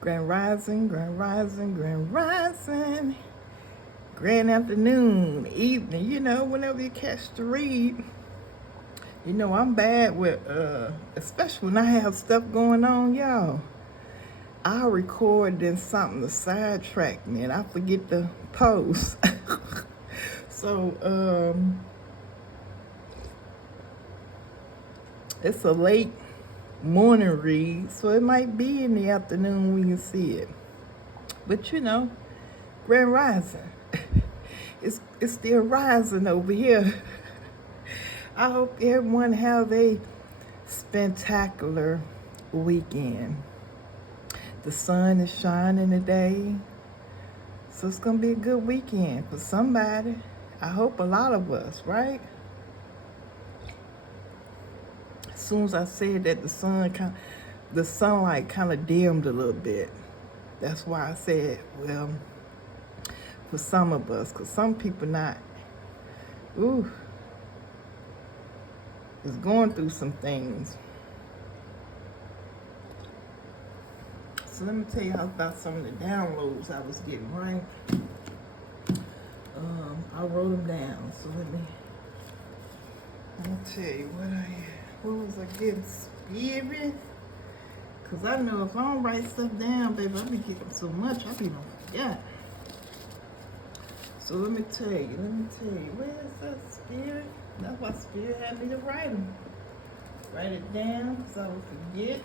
Grand rising, grand rising, grand rising. Grand afternoon, evening, whenever you catch the read. I'm bad with, especially when I have stuff going on, y'all. I'll record then something to sidetrack me and I forget to post. So, it's a late morning read, so it might be in the afternoon when you see it. But grand rising. it's still rising over here. I hope everyone have a spectacular weekend. The sun is shining today, so it's gonna be a good weekend for somebody. I hope a lot of us, right? As soon as I said that, the sunlight kind of dimmed a little bit. That's why I said, well, for some of us, because some people not, is going through some things. So let me tell you about some of the downloads I was getting, right? I wrote them down, so let me tell you what was I getting, spirit? Because I know if I don't write stuff down, baby, I be getting so much, I be don't forget. So let me tell you, where's that spirit? That's why spirit had me to write them. Write it down so I would forget.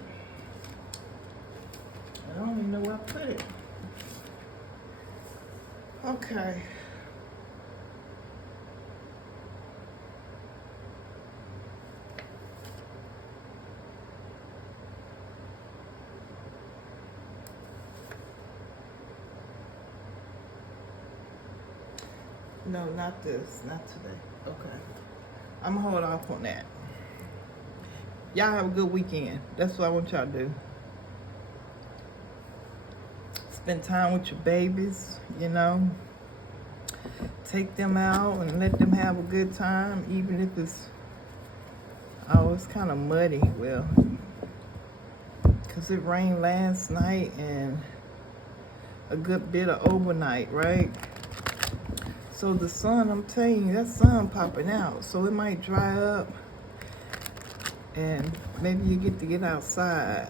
I don't even know where I put it. Okay. No, not this. Not today. Okay. I'm gonna hold off on that. Y'all have a good weekend. That's what I want y'all to do. Spend time with your babies, Take them out and let them have a good time, even if it's kind of muddy. Well, because it rained last night and a good bit of overnight, right? So the sun, I'm telling you, that sun popping out. So it might dry up and maybe you get outside.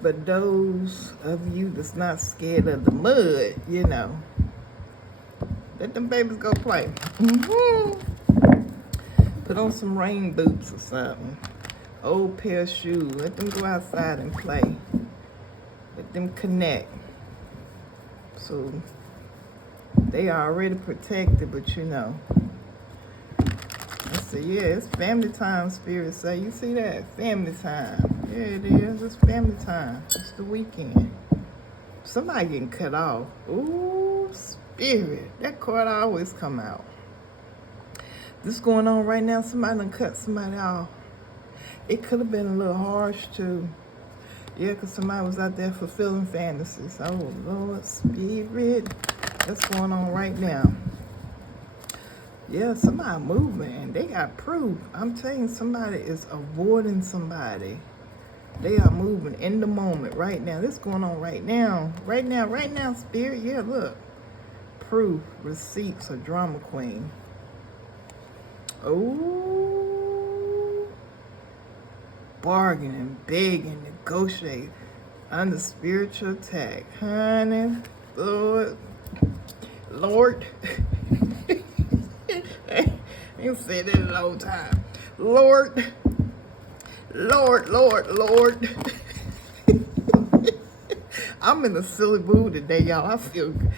But those of you that's not scared of the mud, let them babies go play. Put on some rain boots or something. Old pair of shoes. Let them go outside and play. Let them connect. So they are already protected, but I say, yeah, it's family time, spirit say. You see that? Family time. Yeah, it is. It's family time. It's the weekend. Somebody getting cut off. Ooh, spirit. That card always come out. This going on right now, somebody done cut somebody off. It could have been a little harsh, too. Yeah, because somebody was out there fulfilling fantasies. Oh, Lord, spirit. That's going on right now. Yeah, somebody moving. They got proof. I'm telling you, somebody is avoiding somebody. They are moving in the moment right now. This going on right now. Right now, spirit. Yeah, look. Proof, receipts, a drama queen. Oh. Bargaining, begging, negotiating. Under spiritual attack. Honey, Lord. You said it a long time. Lord. I'm in a silly mood today, y'all. I feel good.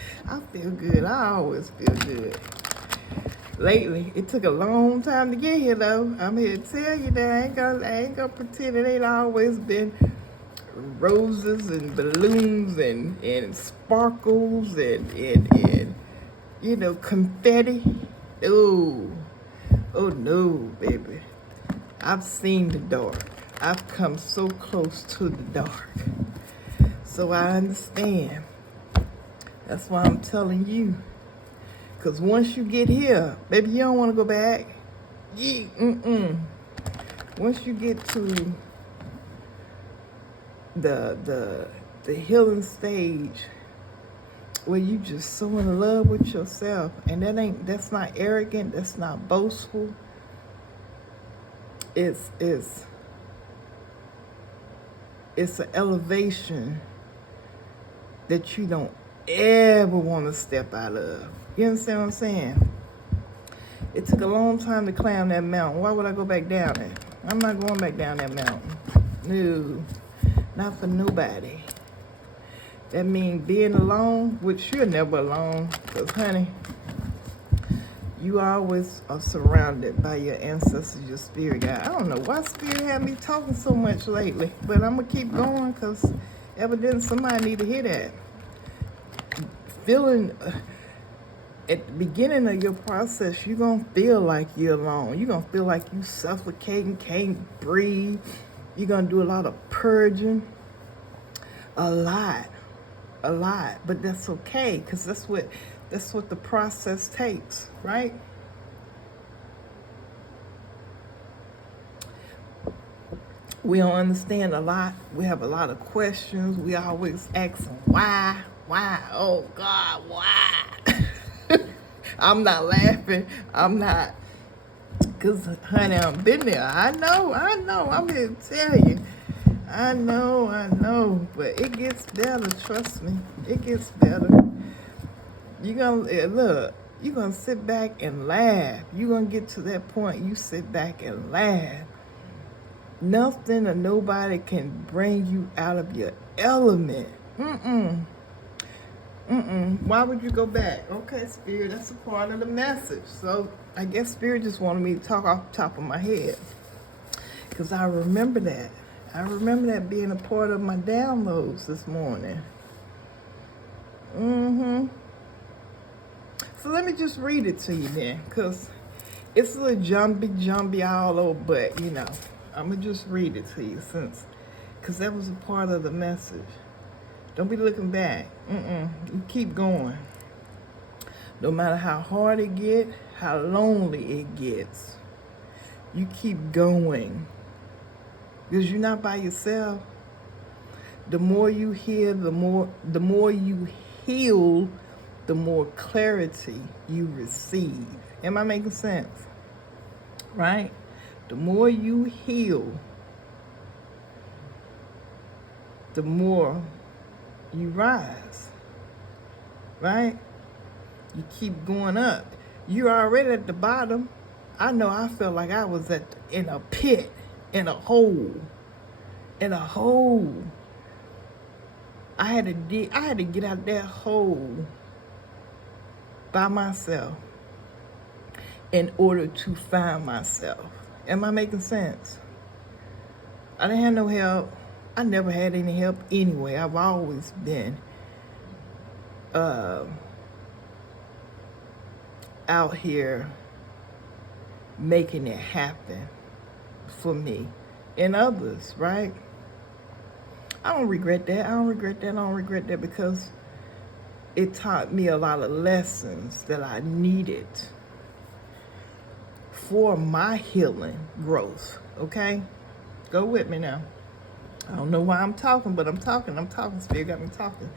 I always feel good. Lately, it took a long time to get here, though. I'm here to tell you that I ain't gonna pretend it ain't always been roses and balloons and sparkles and confetti. Oh no, baby. I've seen the dark. I've come so close to the dark. So I understand. That's why I'm telling you. Because once you get here, baby, you don't want to go back. Once you get to the the healing stage where you just so in love with yourself, and that's not arrogant, that's not boastful. It's an elevation that you don't ever want to step out of. You understand what I'm saying? It took a long time to climb that mountain. Why would I go back down it? I'm not going back down that mountain. No, not for nobody. That means being alone, which you're never alone, because honey, you always are surrounded by your ancestors, your spirit guide. I don't know why spirit had me talking so much lately, but I'm going to keep going because evidently somebody need to hear that. Feeling, at the beginning of your process, you're going to feel like you're alone. You're going to feel like you suffocating, can't breathe. You're going to do a lot of purging. A lot. But that's okay, because that's what the process takes, right? We don't understand a lot. We have a lot of questions. We always asking why, oh God, why? I'm not laughing. I'm not, because honey, I've been there. I know. I'm here to tell you. I know, but it gets better, trust me. It gets better. You're gonna sit back and laugh. You're gonna get to that point, you sit back and laugh. Nothing or nobody can bring you out of your element. Why would you go back? Okay, Spirit, that's a part of the message. So I guess Spirit just wanted me to talk off the top of my head, because I remember that. I remember that being a part of my downloads this morning. So let me just read it to you then, because it's a little jumpy all over, but you know, I'm going to just read it to you because that was a part of the message. Don't be looking back. You keep going. No matter how hard it gets, how lonely it gets, you keep going. Because you're not by yourself. The more you hear, the more you heal, the more clarity you receive. Am I making sense? Right? The more you heal, the more you rise. Right? You keep going up. You're already at the bottom. I know I felt like I was in a pit. In a hole. I had to get out that hole by myself in order to find myself. Am I making sense? I didn't have no help. I never had any help anyway. I've always been out here making it happen for me and others, right? I don't regret that because it taught me a lot of lessons that I needed for my healing growth, okay? Go with me now. I don't know why I'm talking, but I'm talking. Spirit got me talking.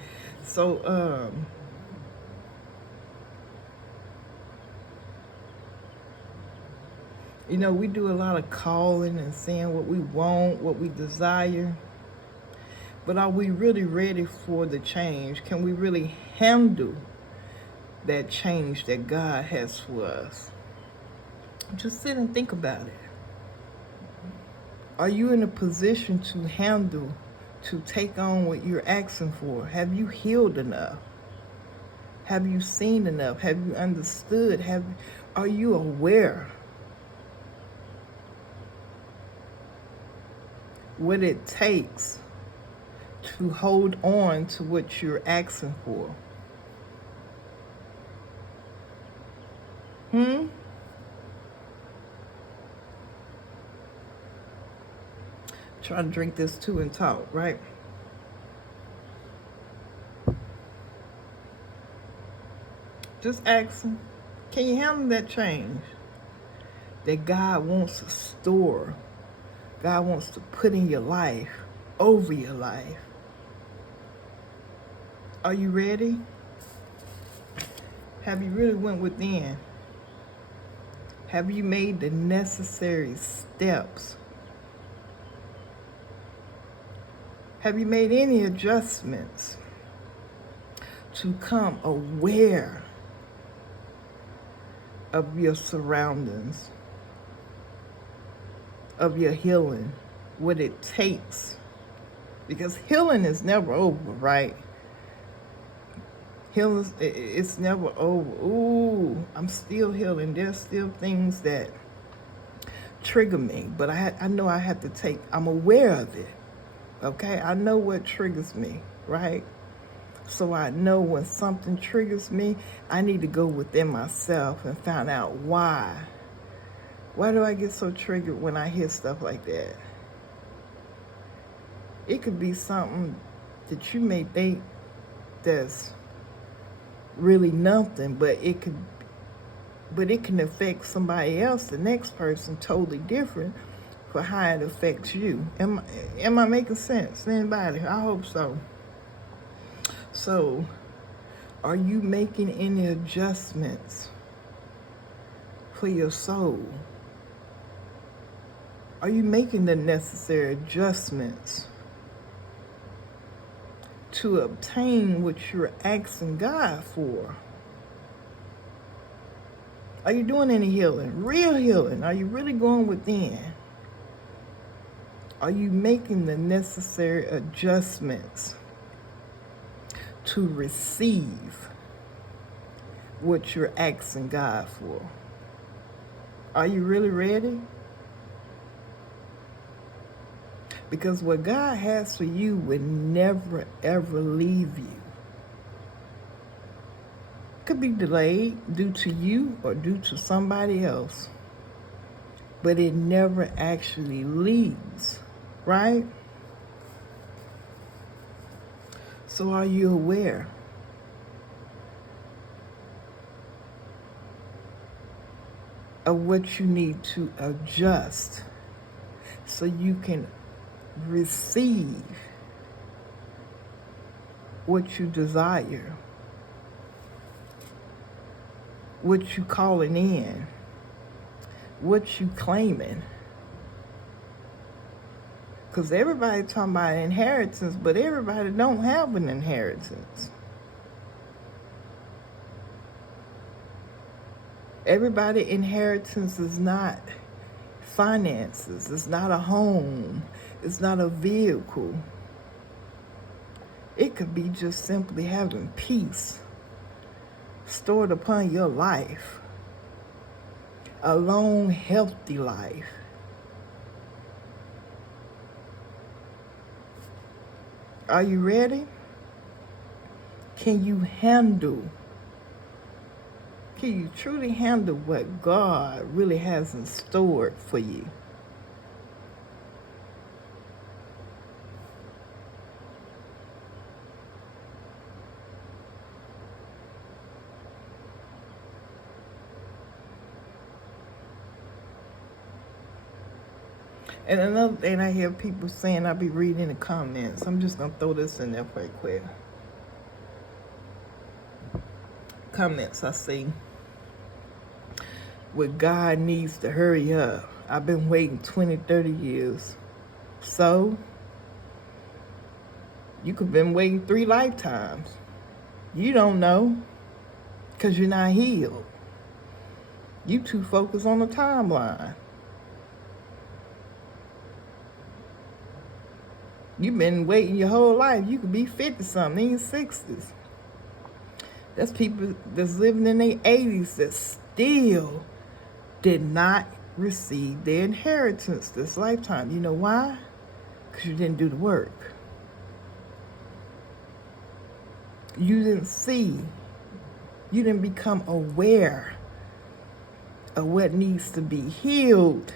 So, you know, we do a lot of calling and saying what we want, what we desire. But are we really ready for the change? Can we really handle that change that God has for us? Just sit and think about it. Are you in a position to handle, to take on what you're asking for? Have you healed enough? Have you seen enough? Have you understood? Are you aware what it takes to hold on to what you're asking for? Try to drink this too and talk, right? Just ask him, can you handle that change that God wants to store? God wants to put in your life, over your life. Are you ready? Have you really went within? Have you made the necessary steps? Have you made any adjustments to come aware of your surroundings, of your healing, what it takes? Because healing is never over, right? Healing, it's never over. Ooh, I'm still healing. There's still things that trigger me, but I know I have to take, I'm aware of it, okay? I know what triggers me, right? So I know when something triggers me, I need to go within myself and find out why. Why do I get so triggered when I hear stuff like that? It could be something that you may think that's really nothing, but it can affect somebody else, the next person, totally different for how it affects you. Am I making sense? Anybody? I hope so. So, are you making any adjustments for your soul? Are you making the necessary adjustments to obtain what you're asking God for? Are you doing any healing? Real healing? Are you really going within? Are you making the necessary adjustments to receive what you're asking God for? Are you really ready? Because what God has for you will never, ever leave you. Could be delayed due to you or due to somebody else, but it never actually leaves, right? So are you aware? Of what you need to adjust so you can receive what you desire, what you calling in, what you claiming? Because everybody talking about inheritance, but everybody don't have an inheritance. Everybody inheritance is not finances. It's not a home. It's not a vehicle. It could be just simply having peace stored upon your life. A long, healthy life. Are you ready? Can you truly handle what God really has in store for you? And another thing I hear people saying, I'll be reading the comments. I'm just going to throw this in there right quick. Comments I see. What God needs to hurry up. I've been waiting 20, 30 years. So, you could have been waiting 3 lifetimes. You don't know because you're not healed. You too focused on the timeline. You've been waiting your whole life. You could be 50-something in your 60s. That's people that's living in their 80s that still did not receive their inheritance this lifetime. You know why? Because you didn't do the work. You didn't see. You didn't become aware of what needs to be healed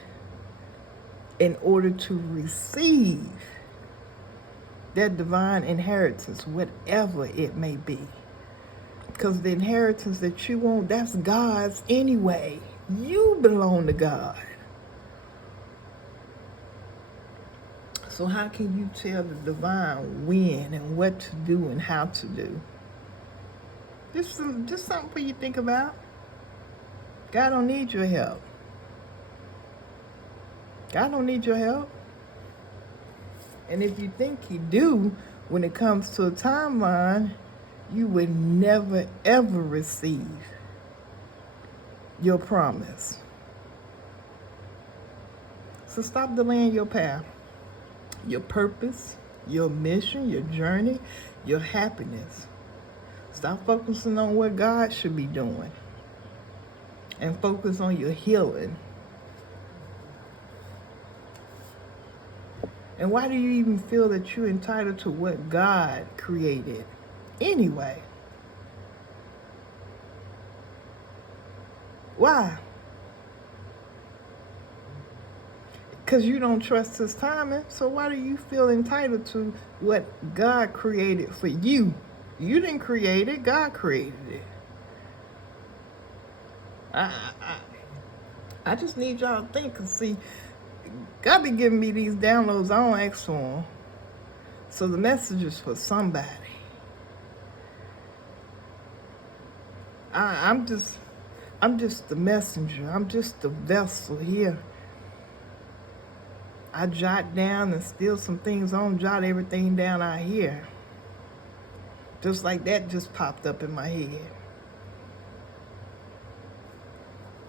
in order to receive that divine inheritance, whatever it may be. Because the inheritance that you want, that's God's anyway. You belong to God. So how can you tell the divine when and what to do and how to do? Just something for you to think about. God don't need your help. God don't need your help. And if you think he do, when it comes to a timeline, you would never ever receive your promise. So stop delaying your path, your purpose, your mission, your journey, your happiness. Stop focusing on what God should be doing and focus on your healing. And why do you even feel that you're entitled to what God created anyway? Why? Because you don't trust his timing. So why do you feel entitled to what God created for you? You didn't create it. God created it. I just need y'all to think and see. God be giving me these downloads. I don't ask for them. So the message is for somebody. I'm just the messenger. I'm just the vessel here. I jot down and steal some things. I don't jot everything down out here. Just like that just popped up in my head.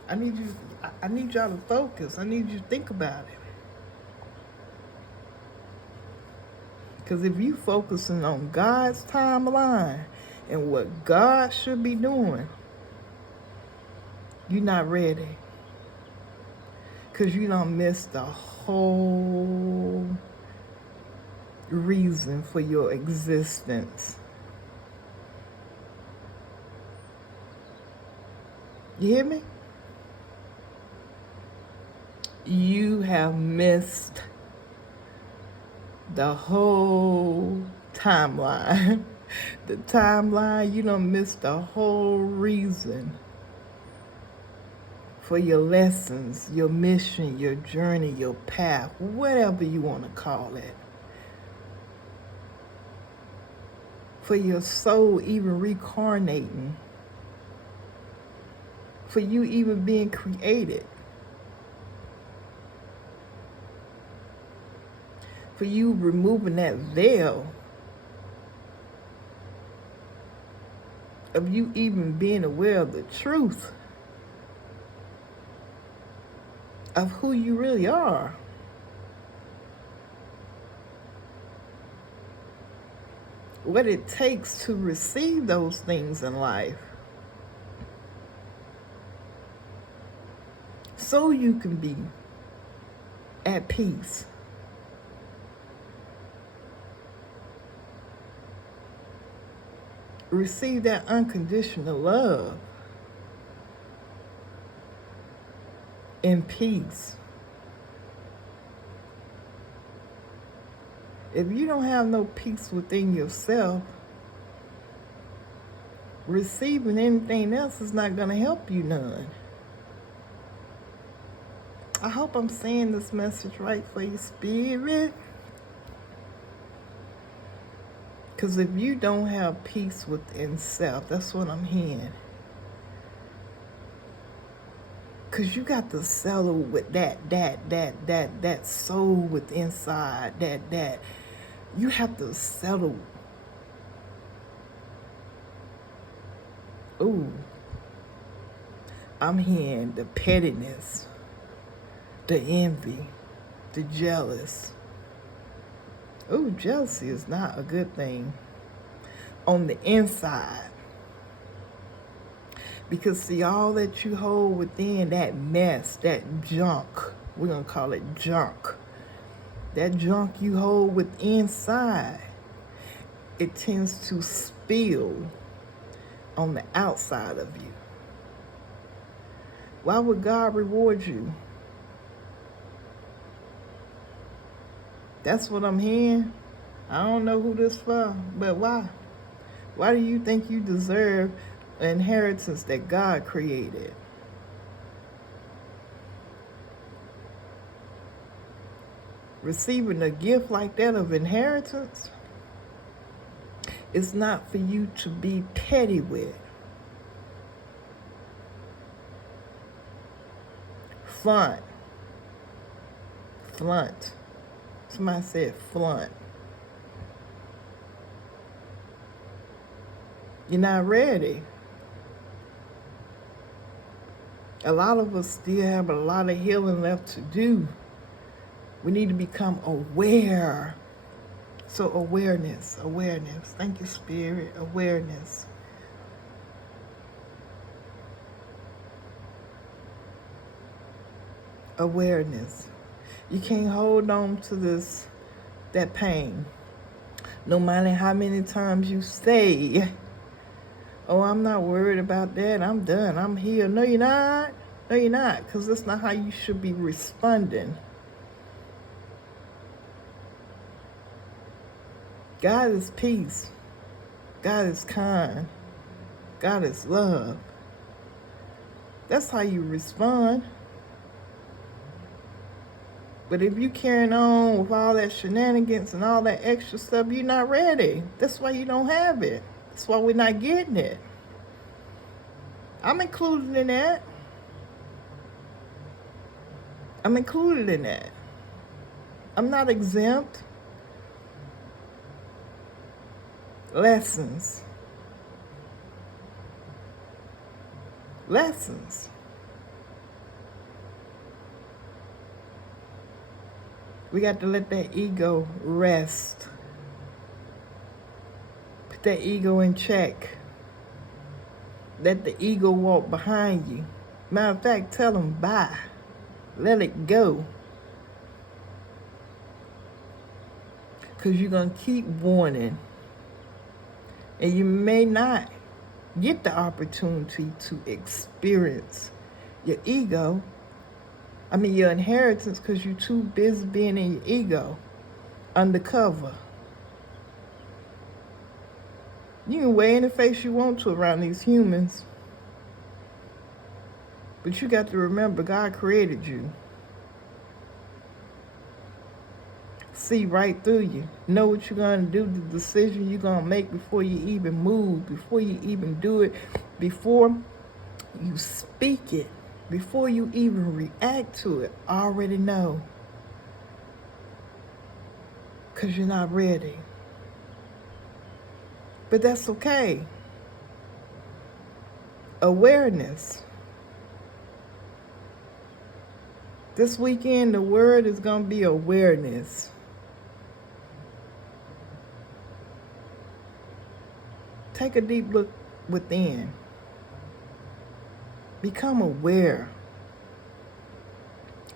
I need y'all to focus. I need you to think about it. Because if you focusing on God's timeline and what God should be doing, you're not ready. Because you don't miss the whole reason for your existence. You hear me? You have missed the whole timeline. The timeline, you don't miss the whole reason for your lessons, your mission, your journey, your path, whatever you want to call it. For your soul even reincarnating. For you even being created. For you removing that veil of you even being aware of the truth of who you really are. What it takes to receive those things in life. So you can be at peace. Receive that unconditional love in peace. If you don't have no peace within yourself, receiving anything else is not going to help you none. I hope I'm saying this message right for your spirit. Because if you don't have peace within self, that's what I'm hearing. Because you got to settle with that soul within inside, that. You have to settle. Ooh. I'm hearing the pettiness, the envy, the jealous. Ooh, jealousy is not a good thing on the inside. Because see, all that you hold within, that mess, that junk, we're going to call it junk. That junk you hold within inside, it tends to spill on the outside of you. Why would God reward you? That's what I'm hearing. I don't know who this for, but why? Why do you think you deserve an inheritance that God created? Receiving a gift like that of inheritance is not for you to be petty with. Flaunt. Flaunt. Somebody said flaunt. You're not ready. A lot of us still have a lot of healing left to do. We need to become aware. So awareness. Thank you, Spirit. Awareness. Awareness. You can't hold on to that pain. No matter how many times you say, oh, I'm not worried about that. I'm done. I'm healed. No, you're not. No, you're not. Because that's not how you should be responding. God is peace. God is kind. God is love. That's how you respond. But if you carrying on with all that shenanigans and all that extra stuff, you're not ready. That's why you don't have it. That's why we're not getting it. I'm included in that. I'm included in that. I'm not exempt. Lessons. We got to let that ego rest. Put that ego in check. Let the ego walk behind you. Matter of fact, tell them bye. Let it go. Because you're going to keep warning. And you may not get the opportunity to experience your ego. Your inheritance, because you're too busy being in your ego, undercover. You can wear any face you want to around these humans. But you got to remember, God created you. See right through you. Know what you're going to do, the decision you're going to make before you even move, before you even do it, before you speak it. Before you even react to it, I already know. Because you're not ready. But that's okay. Awareness. This weekend, the word is going to be awareness. Take a deep look within. Become aware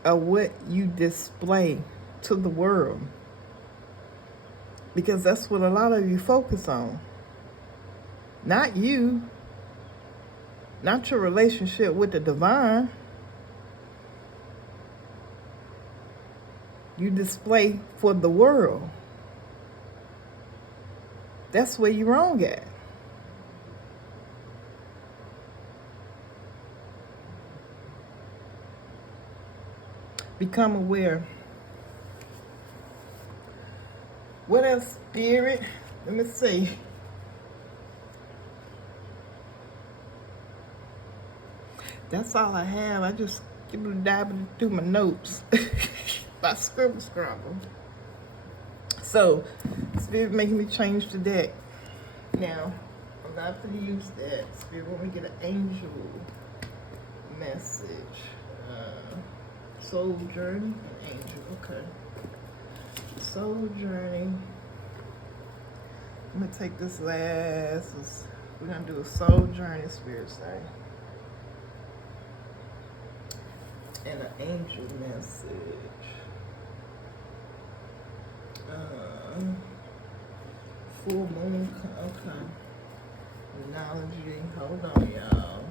of what you display to the world. Because that's what a lot of you focus on. Not you. Not your relationship with the divine. You display for the world. That's where you're wrong at. Become aware. What else, Spirit? Let me see. That's all I have. I just keep diving through my notes. By scribble. So, Spirit making me change the deck. Now, I'm not going to use that. Spirit want me to get an angel message. Soul Journey, angel, okay. Soul Journey. I'm going to take this last. We're going to do a Soul Journey, Spirit say. And an angel message. Full moon, okay. Analogy, hold on, y'all.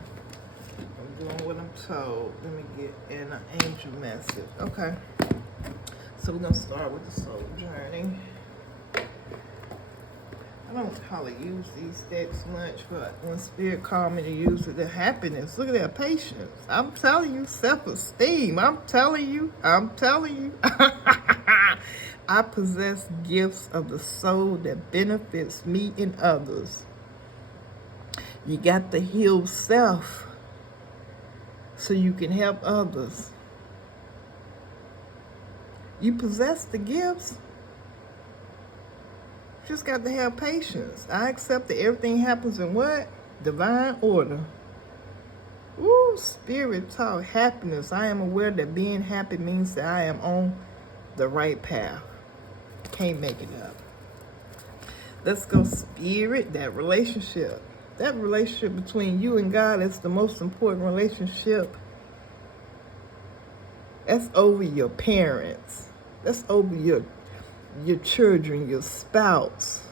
I'm doing what I'm told. Let me get in an angel message. Okay. So we're going to start with the Soul Journey. I don't hardly use these decks much, but when Spirit called me to use it, the happiness. Look at that patience. I'm telling you, self-esteem. I'm telling you. I possess gifts of the soul that benefits me and others. You got to heal self so you can help others. You possess the gifts. Just got to have patience. I accept that everything happens in what? Divine order. Ooh, spirit talk, happiness. I am aware that being happy means that I am on the right path. Can't make it up. Let's go, spirit. That relationship. That relationship between you and God is the most important relationship. That's over your parents. That's over your children, your spouse.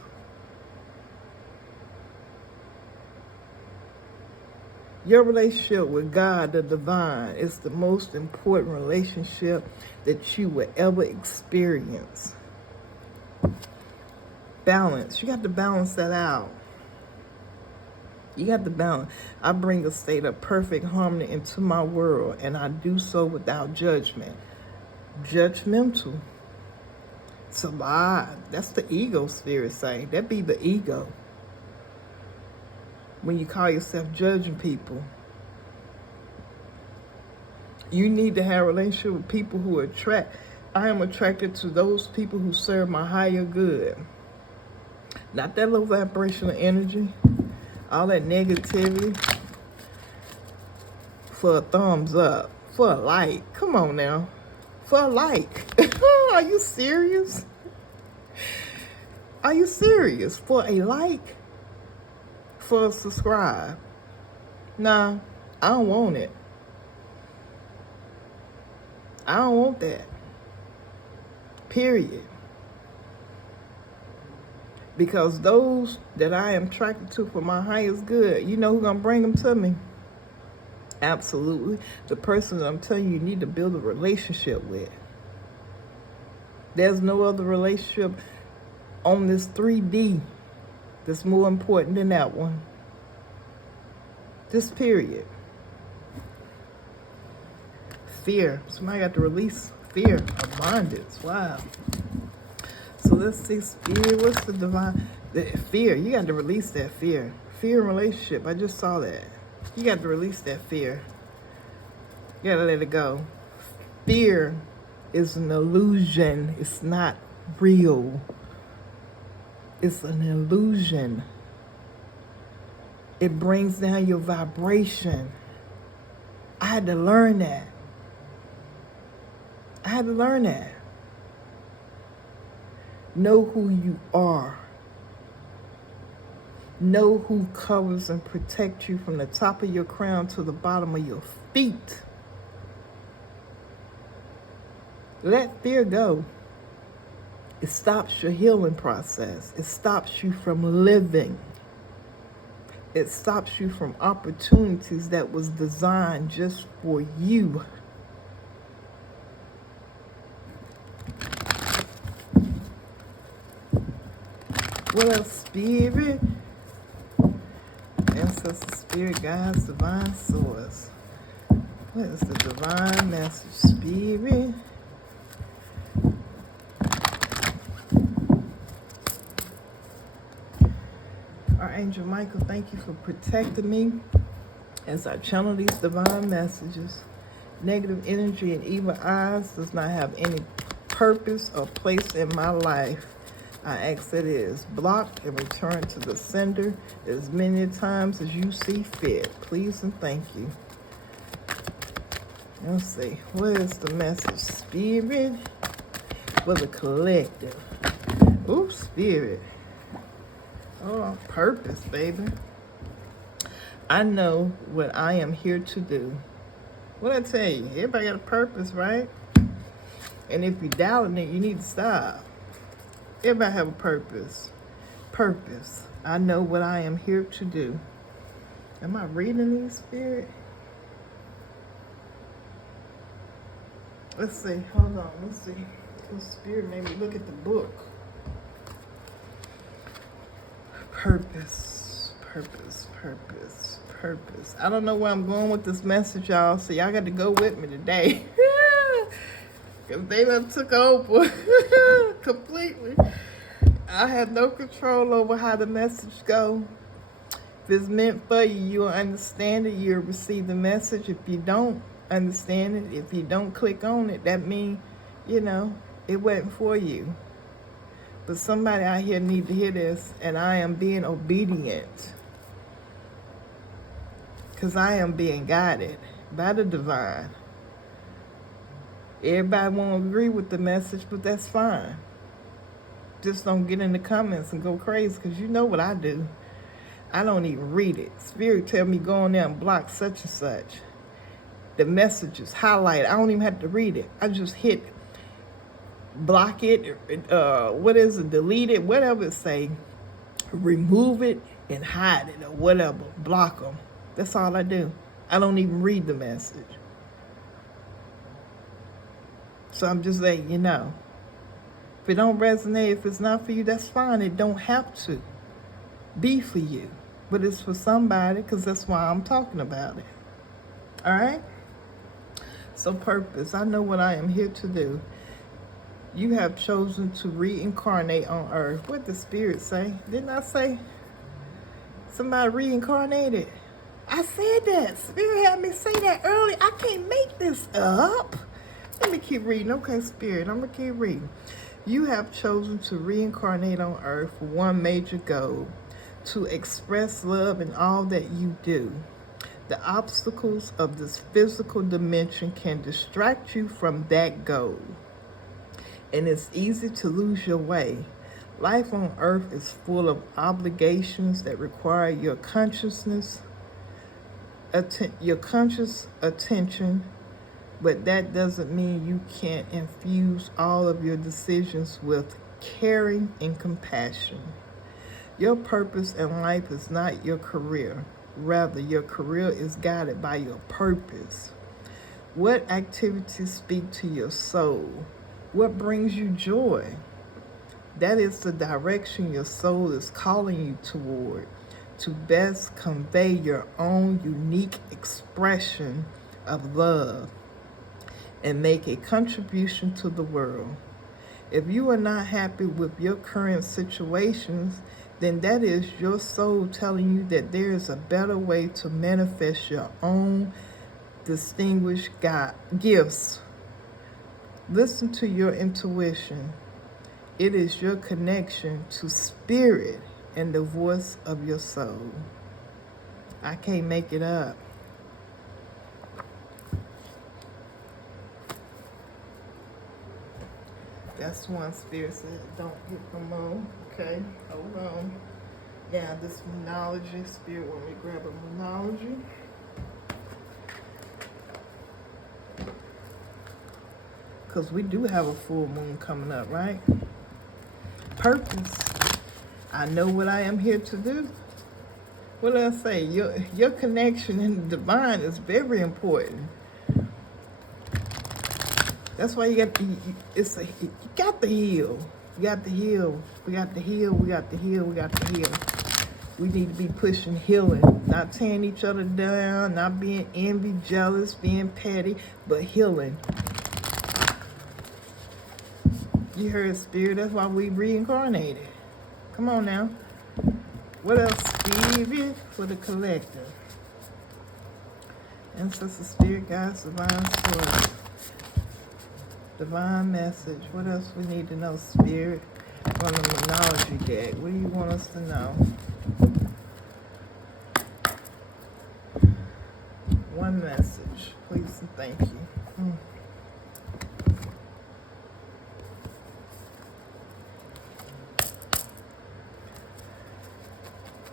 Your relationship with God, the divine, is the most important relationship that you will ever experience. Balance. You got to balance that out. You got to balance. I bring a state of perfect harmony into my world, and I do so without judgment. Judgmental. It's a lie. That's the ego spirit saying. That be the ego. When you call yourself judging people. You need to have a relationship with people who attract. I am attracted to those people who serve my higher good. Not that low vibrational energy. All that negativity. For a thumbs up. For a like. Come on now. For a like. Are you serious? Are you serious? For a like? For a subscribe? Nah, I don't want it. I don't want that. Period. Because those that I am attracted to for my highest good, you know who's going to bring them to me? Absolutely. The person that I'm telling you need to build a relationship with. There's no other relationship on this 3D that's more important than that one. This period. Fear. Somebody got to release fear, abundance. Wow. So let's see, spirit. What's the divine? The fear. You got to release that fear. Fear in relationship. I just saw that. You got to release that fear. You got to let it go. Fear is an illusion. It's not real. It's an illusion. It brings down your vibration. I had to learn that. I had to learn that. Know who you are. Know who covers and protects you from the top of your crown to the bottom of your feet. Let fear go. It stops your healing process. It stops you from living. It stops you from opportunities that was designed just for you. What else, spirit? Ancestor, spirit, guides, divine source. What is the divine message, spirit? Archangel Michael, thank you for protecting me as I channel these divine messages. Negative energy and evil eyes does not have any purpose or place in my life. I ask that it is blocked and returned to the sender as many times as you see fit. Please and thank you. Let's see. What is the message, spirit? For the collective. Ooh, spirit. Oh, purpose, baby. I know what I am here to do. What I tell you, everybody got a purpose, right? And if you're doubting it, you need to stop. Everybody have a purpose. Purpose. I know what I am here to do. Am I reading these, spirit? Let's see. Hold on. Let's see. Because spirit made me look at the book. Purpose. Purpose. Purpose. Purpose. I don't know where I'm going with this message, y'all. So y'all got to go with me today. Because they done took over completely. I had no control over how the message go. If it's meant for you, you'll understand it. You'll receive the message. If you don't understand it, if you don't click on it, that means, you know, It wasn't for you. But somebody out here need to hear this, and I am being obedient. Because I am being guided by the divine. Everybody won't agree with the message, but that's fine. Just don't get in the comments and go crazy, because you know what I do. I don't even read it. Spirit tell me go on there and block such and such. The message is highlighted. I don't even have to read it. I just hit block it, delete it, whatever it say, remove it and hide it or whatever, block them. That's all I do. I don't even read the message. So I'm just letting you know. If it don't resonate, if it's not for you, that's fine. It don't have to be for you. But it's for somebody, because that's why I'm talking about it. All right? So purpose. I know what I am here to do. You have chosen to reincarnate on earth. What did the Spirit say? Didn't I say somebody reincarnated? I said that. Spirit had me say that earlier. I can't make this up. Let me keep reading. Okay, Spirit, I'm going to keep reading. You have chosen to reincarnate on earth for one major goal, to express love in all that you do. The obstacles of this physical dimension can distract you from that goal, and it's easy to lose your way. Life on earth is full of obligations that require your conscious attention, but that doesn't mean you can't infuse all of your decisions with caring and compassion. Your purpose in life is not your career. Rather, your career is guided by your purpose. What activities speak to your soul? What brings you joy? That is the direction your soul is calling you toward, to best convey your own unique expression of love and make a contribution to the world. If you are not happy with your current situations, then that is your soul telling you that there is a better way to manifest your own distinguished gifts. Listen to your intuition. It is your connection to spirit and the voice of your soul. I can't make it up. That's one. Spirit said, don't get no more. Okay, hold on. Yeah, this Moonology. Spirit want me to grab a Moonology. Because we do have a full moon coming up, right? Purpose. I know what I am here to do. What did I say? Your connection in the divine is very important. That's why you got to heal. You got to heal. We got to heal. We got to heal. We got to heal. We need to be pushing healing, not tearing each other down, not being envy, jealous, being petty, but healing. You heard, Spirit. That's why we reincarnated. Come on now. What else, Spirit, for the collective? Ancestor, Spirit, guides, divine source. Divine message. What else we need to know, Spirit? From the Moonology deck. What do you want us to know? One message, please and thank you.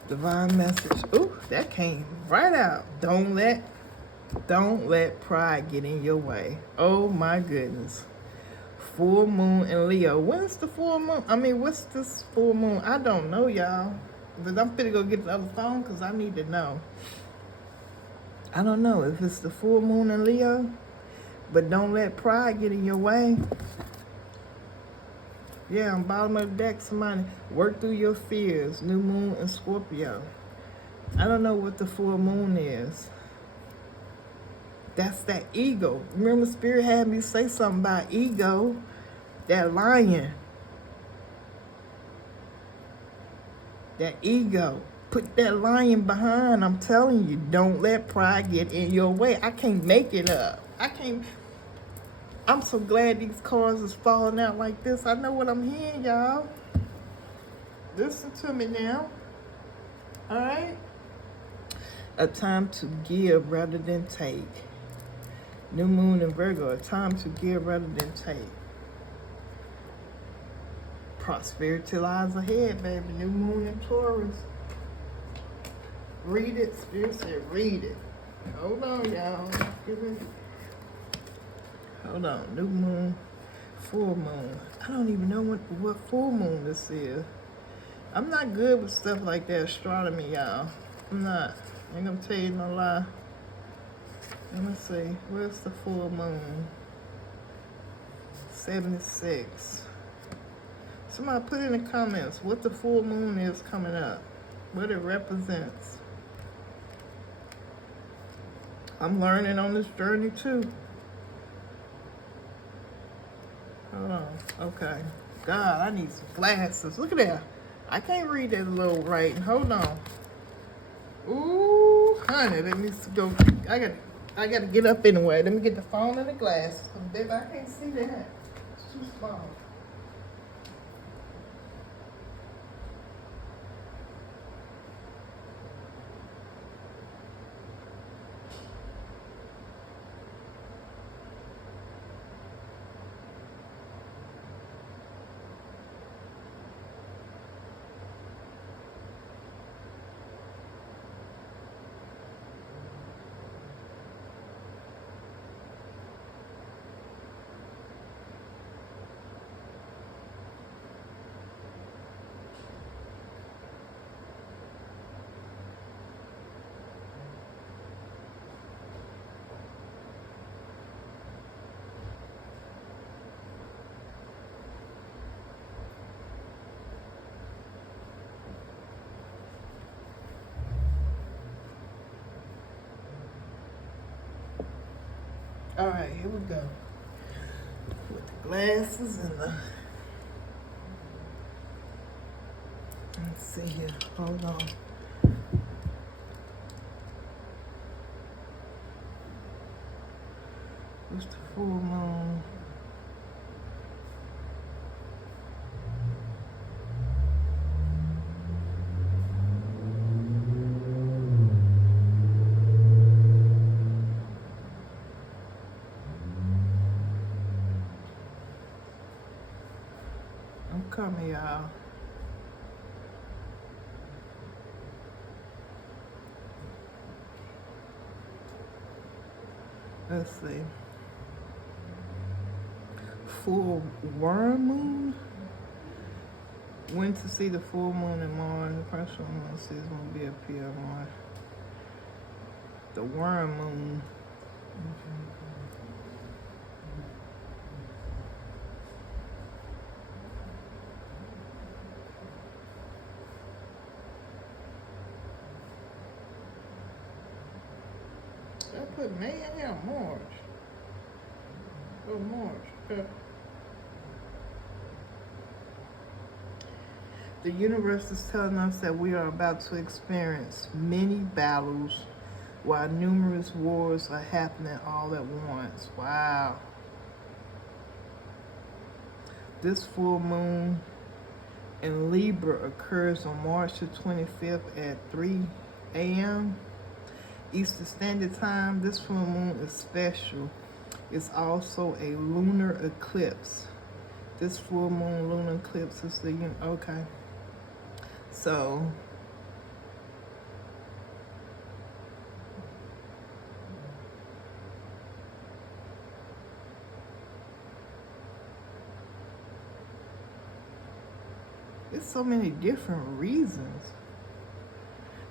Divine message. Ooh, that came right out. Don't let pride get in your way. Oh my goodness. Full moon in Leo. When's the full moon? What's this full moon? I don't know, y'all. But I'm finna go get the other phone because I need to know. I don't know if it's the full moon in Leo, but don't let pride get in your way. Yeah, on bottom of the deck, somebody work through your fears. New moon in Scorpio. I don't know what the full moon is. That's that ego. Remember, Spirit had me say something about ego. That lion. That ego. Put that lion behind. I'm telling you, don't let pride get in your way. I can't make it up. I'm so glad these cards is falling out like this. I know what I'm hearing, y'all. Listen to me now. All right? A time to give rather than take. New moon in Virgo, a time to give rather than take. Prosperity lies ahead, baby. New moon in Taurus. Read it. Spirit said read it. Hold on, y'all. Hold on. New moon, full moon. I don't even know what full moon this is. I'm not good with stuff like that, astronomy, y'all. I'm not. I ain't gonna tell you no lie. Let me see. Where's the full moon? 76. Somebody put in the comments what the full moon is coming up. What it represents. I'm learning on this journey too. Hold on. Okay. God, I need some glasses. Look at that. I can't read that little writing. Hold on. Ooh, honey, that needs to go. I gotta get up anyway. Let me get the phone and the glasses. Baby, I can't see that. It's too small. All right, here we go. With the glasses and the. Let's see here. Hold on. What's the full moon? I'm coming, y'all. Let's see. Full worm moon. When to see the full moon in Mars. The first one I see is going to be up here on the worm moon. I put May in here, March. Oh, March. Okay. The universe is telling us that we are about to experience many battles while numerous wars are happening all at once. Wow. This full moon in Libra occurs on March the 25th at 3 a.m. Eastern Standard Time. This full moon is special. It's also a lunar eclipse. This full moon lunar eclipse is the, okay. So, there's so many different reasons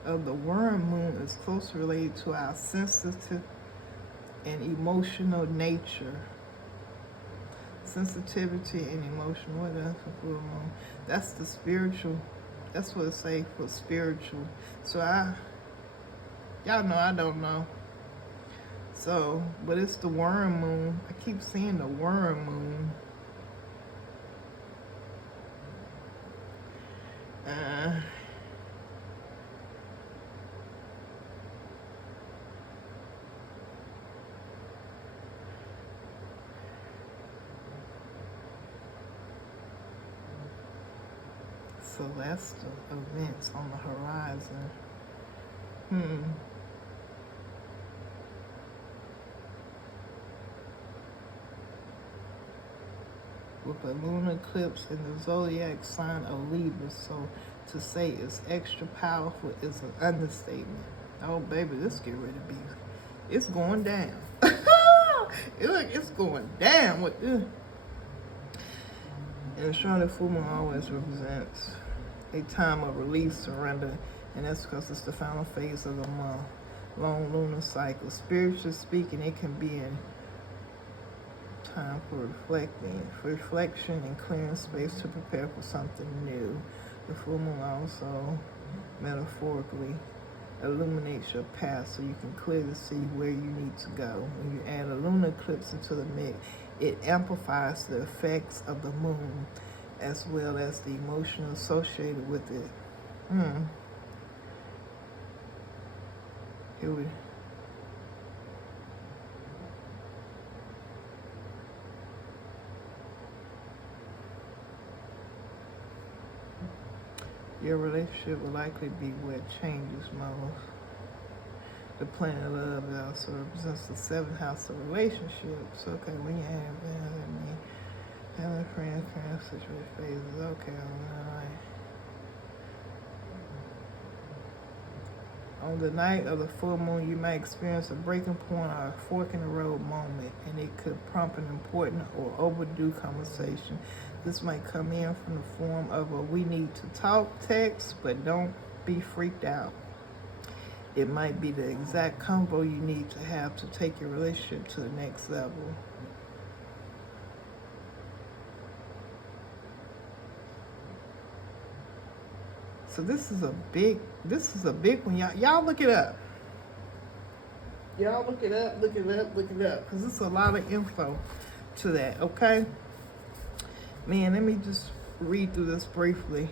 of the worm moon is closely related to our sensitive and emotional nature. Sensitivity and emotion. What else for full moon? That's the spiritual. That's what it say for spiritual. So y'all know I don't know. So, but it's the worm moon. I keep seeing the worm moon. So that's the events on the horizon. With a lunar eclipse in the zodiac sign of Libra, so to say it's extra powerful is an understatement. Oh, baby, this get ready to be. It's going down. Look, it's going down with this. And Charlotte full moon always represents a time of release, surrender, and that's because it's the final phase of the month. Long lunar cycle. Spiritually speaking, it can be in time for reflection and clearing space to prepare for something new. The full moon also metaphorically illuminates your path so you can clearly see where you need to go. When you add a lunar eclipse into the mix, it amplifies the effects of the moon as well as the emotion associated with it. Here we Your relationship will likely be where changes most. The planet of love also represents the seventh house of relationships. Okay, when you have having friends, current situation phases. Okay, all right. On the night of the full moon, you may experience a breaking point or a fork in the road moment, and it could prompt an important or overdue conversation. This might come in from the form of a "we need to talk" text, but don't be freaked out. It might be the exact convo you need to have to take your relationship to the next level. So this is a big one. Y'all look it up. Y'all look it up, because it's a lot of info to that, okay? Man, let me just read through this briefly.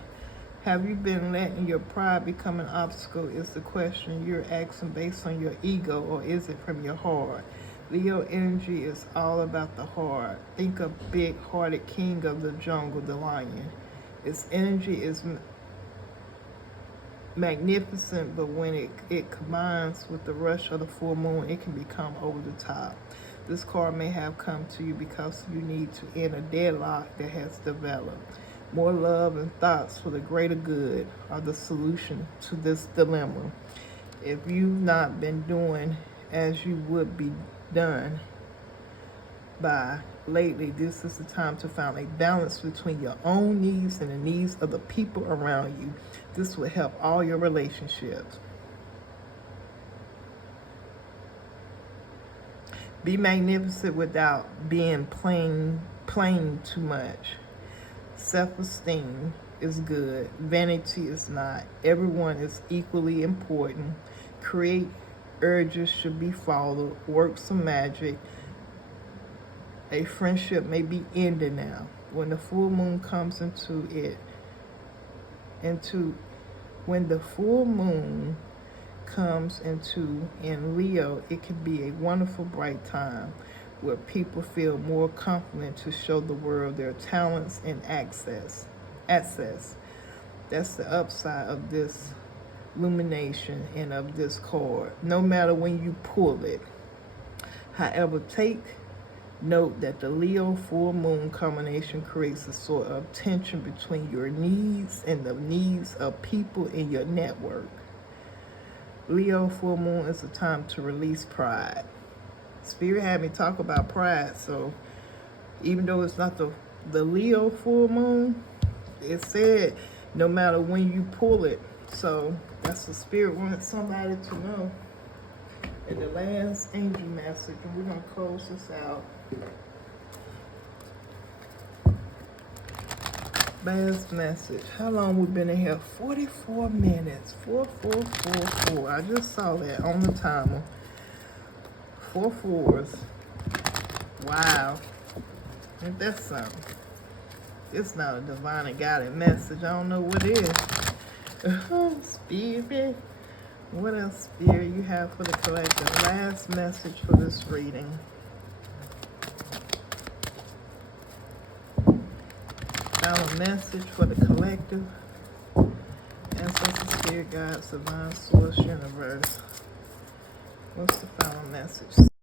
Have you been letting your pride become an obstacle is the question you're asking based on your ego, or is it from your heart? Leo energy is all about the heart. Think of big-hearted king of the jungle, the lion. Its energy is magnificent, but when it combines with the rush of the full moon, it can become over the top. This card may have come to you because you need to end a deadlock that has developed. More love and thoughts for the greater good are the solution to this dilemma. If you've not been doing as you would be done by lately, this is the time to find a balance between your own needs and the needs of the people around you. This will help all your relationships. Be magnificent without being plain too much. Self-esteem is good. Vanity is not. Everyone is equally important. Create urges should be followed. Work some magic. A friendship may be ending now. When the full moon comes when the full moon comes into in Leo, it can be a wonderful bright time where people feel more confident to show the world their talents and access. That's the upside of this illumination and of this card, no matter when you pull it. However, take note that the Leo full moon combination creates a sort of tension between your needs and the needs of people in your network. Leo full moon is a time to release pride. Spirit had me talk about pride, so even though it's not the Leo full moon, it said no matter when you pull it. So that's the Spirit wanted somebody to know. And the last angel message, and we're going to close this out. Last message. How long we been in here? 44 minutes. 4444. I just saw that on the timer. 4 4s. Wow. Ain't that something? It's not a divine and guided message. I don't know what it is. Oh, Spirit. What else, Spirit, you have for the collective? Last message for this reading. Final message for the collective. ancestors, spirit, God, divine source, universe. What's the final message?